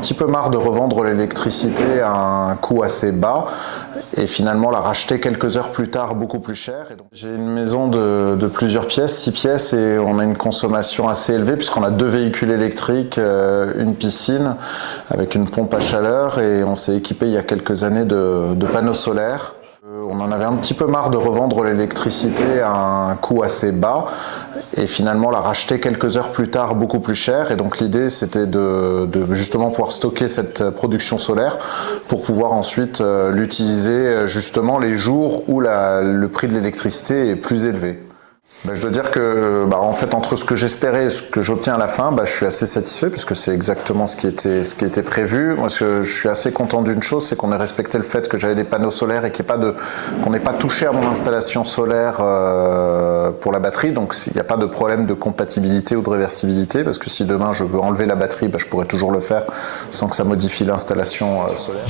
petit peu marre de revendre l'électricité à un coût assez bas et finalement la racheter quelques heures plus tard beaucoup plus cher. Et donc, j'ai une maison de plusieurs pièces, 6 pièces, et on a une consommation assez élevée puisqu'on a 2 véhicules électriques, une piscine avec une pompe à chaleur, et on s'est équipé il y a quelques années de panneaux solaires. On en avait un petit peu marre de revendre l'électricité à un coût assez bas et finalement la racheter quelques heures plus tard beaucoup plus cher. Et donc l'idée c'était de justement pouvoir stocker cette production solaire pour pouvoir ensuite l'utiliser justement les jours où le prix de l'électricité est plus élevé. Je dois dire que en fait, entre ce que j'espérais et ce que j'obtiens à la fin, je suis assez satisfait puisque c'est exactement ce qui était prévu. Moi, je suis assez content d'une chose, c'est qu'on ait respecté le fait que j'avais des panneaux solaires et qu'on n'ait pas touché à mon installation solaire pour la batterie. Donc il n'y a pas de problème de compatibilité ou de réversibilité, parce que si demain je veux enlever la batterie, je pourrais toujours le faire sans que ça modifie l'installation solaire.